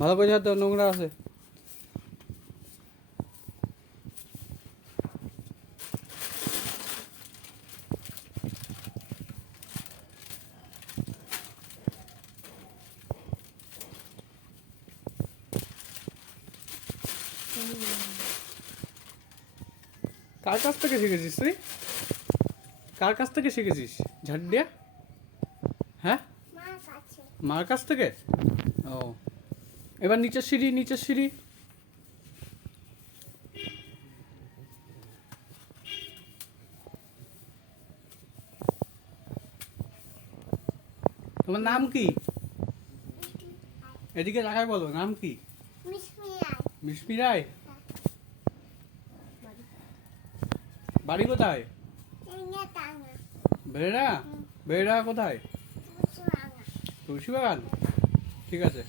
ভালো করে হাত দাও, নোংরা আছে। কার কাছ থেকে শিখেছিস তুই? কার কাছ থেকে শিখেছিস ঝাড় দিয়া? হ্যাঁ, মার কাছ থেকে। ও, এবার নিচের সিঁড়ি, নিচের সিঁড়ি। তোমার নাম কি? এদিকে তাকায় বলো, নাম কি? মিশমি রায়। বাড়ি কোথায়? বেড়া। বেড়া কোথায়? তুলসী বাগান। ঠিক আছে।